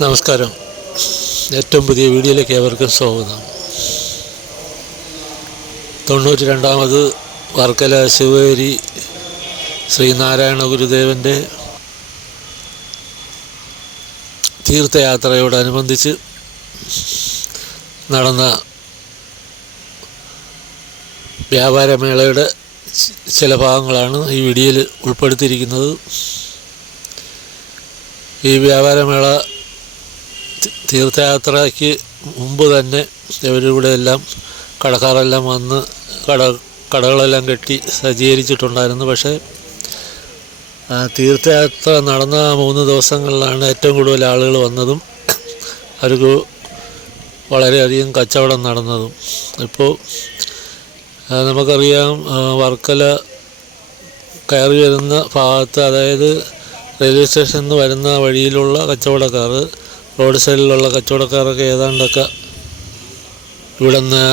നമസ്കാരം. ഏറ്റവും പുതിയ വീഡിയോയിലേക്ക് ഏവർക്കും സ്വാഗതം. തൊണ്ണൂറ്റി രണ്ടാമത് വർക്കല ശിവേരി ശ്രീനാരായണ ഗുരുദേവന്റെ തീർത്ഥയാത്രയോടനുബന്ധിച്ച് നടന്ന വ്യാപാരമേളയുടെ ചില ഭാഗങ്ങളാണ് ഈ വീഡിയോയിൽ ഉൾപ്പെടുത്തിയിരിക്കുന്നത്. ഈ വ്യാപാരമേള തീർത്ഥയാത്രയ്ക്ക് മുമ്പ് തന്നെ ഇവരിവിടെ എല്ലാം കടക്കാരെല്ലാം വന്ന് കട കടകളെല്ലാം കെട്ടി സജ്ജീകരിച്ചിട്ടുണ്ടായിരുന്നു. പക്ഷേ തീർത്ഥയാത്ര നടന്ന മൂന്ന് ദിവസങ്ങളിലാണ് ഏറ്റവും കൂടുതൽ ആളുകൾ വന്നതും അവർക്ക് വളരെയധികം കച്ചവടം നടന്നതും. ഇപ്പോൾ നമുക്കറിയാം വർക്കല കയറി വരുന്ന ഭാഗത്ത് അതായത് റെയിൽവേ സ്റ്റേഷനിൽ നിന്ന് വരുന്ന വഴിയിലുള്ള കച്ചവടക്കാർ റോഡ് സൈഡിലുള്ള കച്ചവടക്കാരൊക്കെ ഏതാണ്ടൊക്കെ ഇവിടെ നിന്ന്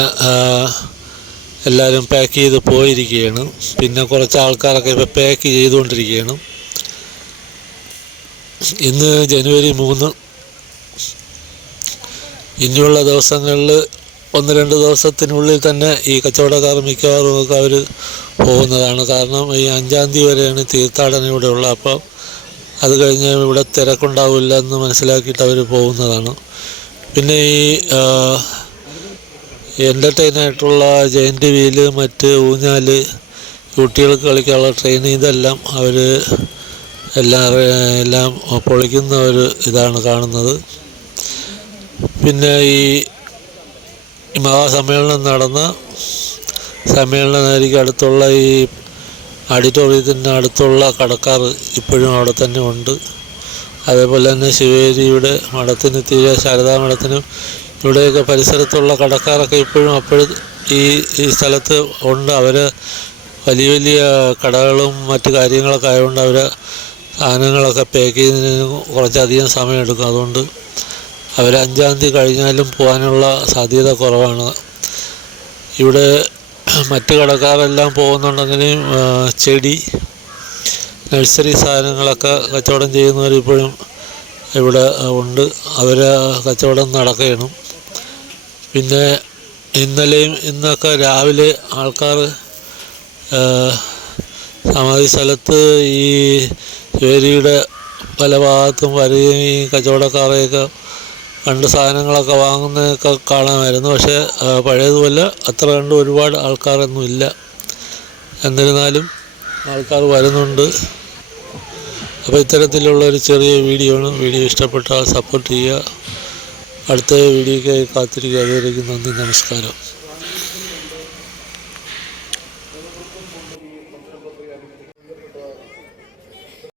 എല്ലാവരും പാക്ക് ചെയ്ത് പോയിരിക്കുകയാണ്. പിന്നെ കുറച്ച് ആൾക്കാരൊക്കെ ഇപ്പോൾ പാക്ക് ചെയ്തുകൊണ്ടിരിക്കുകയാണ്. ഇന്ന് ജനുവരി മൂന്ന്. ഇനിയുള്ള ദിവസങ്ങളിൽ ഒന്ന് രണ്ട് ദിവസത്തിനുള്ളിൽ തന്നെ ഈ കച്ചവടക്കാർ മിക്കവാറും ഒക്കെ അവർ പോകുന്നതാണ്. കാരണം ഈ അഞ്ചാം തീയതി വരെയാണ് തീർത്ഥാടനം ഇവിടെ ഉള്ളത് അപ്പോൾ അത് കഴിഞ്ഞ് ഇവിടെ തിരക്കുണ്ടാവില്ല എന്ന് മനസ്സിലാക്കിയിട്ട് അവർ പോകുന്നതാണ്. പിന്നെ ഈ എന്റർടൈനായിട്ടുള്ള ജയന്റ് വീൽ മറ്റ് ഊഞ്ഞാൽ കുട്ടികൾക്ക് കളിക്കാനുള്ള ട്രെയിൻ ഇതെല്ലാം അവർ എല്ലാ എല്ലാം പൊളിക്കുന്ന ഒരു ഇതാണ് കാണുന്നത്. പിന്നെ ഈ മഹാസമ്മേളനം നടന്ന സമ്മേളനമായിരിക്കും അടുത്തുള്ള ഈ ഓഡിറ്റോറിയത്തിന്റെ അടുത്തുള്ള കടക്കാർ ഇപ്പോഴും അവിടെ തന്നെ ഉണ്ട്. അതേപോലെ തന്നെ ശിവേരിയുടെ മഠത്തിന് തീരെ ശാരദാ മഠത്തിനും ഇവിടെയൊക്കെ പരിസരത്തുള്ള കടക്കാരൊക്കെ ഇപ്പോഴും അപ്പോഴും ഈ ഈ സ്ഥലത്ത് ഉണ്ട്. അവർ വലിയ വലിയ കടകളും മറ്റു കാര്യങ്ങളൊക്കെ ആയതുകൊണ്ട് അവർ സാധനങ്ങളൊക്കെ പാക്ക് ചെയ്യുന്നതിന് കുറച്ചധികം സമയമെടുക്കും. അതുകൊണ്ട് അവർ അഞ്ചാം തീയതി കഴിഞ്ഞാലും പോകാനുള്ള സാധ്യത കുറവാണ്. ഇവിടെ മറ്റ് കടക്കാരെല്ലാം പോകുന്നുണ്ടെങ്കിലും ചെടി നഴ്സറി സാധനങ്ങളൊക്കെ കച്ചവടം ചെയ്യുന്നവരിപ്പോഴും ഇവിടെ ഉണ്ട്. അവർ കച്ചവടം നടക്കുകയാണ്. പിന്നെ ഇന്നലെയും ഇന്നൊക്കെ രാവിലെ ആൾക്കാർ സമാധി സ്ഥലത്ത് ഈ ശേരിയുടെ പല ഭാഗത്തും വരികയും ഈ കച്ചവടക്കാരെയൊക്കെ കണ്ട് സാധനങ്ങളൊക്കെ വാങ്ങുന്നതൊക്കെ കാണാമായിരുന്നു. പക്ഷേ പഴയതുപോലെ അത്ര കണ്ട് ഒരുപാട് ആൾക്കാരൊന്നും ഇല്ല. എന്നിരുന്നാലും ആൾക്കാർ വരുന്നുണ്ട്. അപ്പോൾ ഇത്തരത്തിലുള്ള ഒരു ചെറിയ വീഡിയോ ആണ്. വീഡിയോ ഇഷ്ടപ്പെട്ടാൽ സപ്പോർട്ട് ചെയ്യുക. അടുത്ത വീഡിയോയ്ക്കായി കാത്തിരിക്കുക. അതുവരേക്കും നന്ദി. നമസ്കാരം.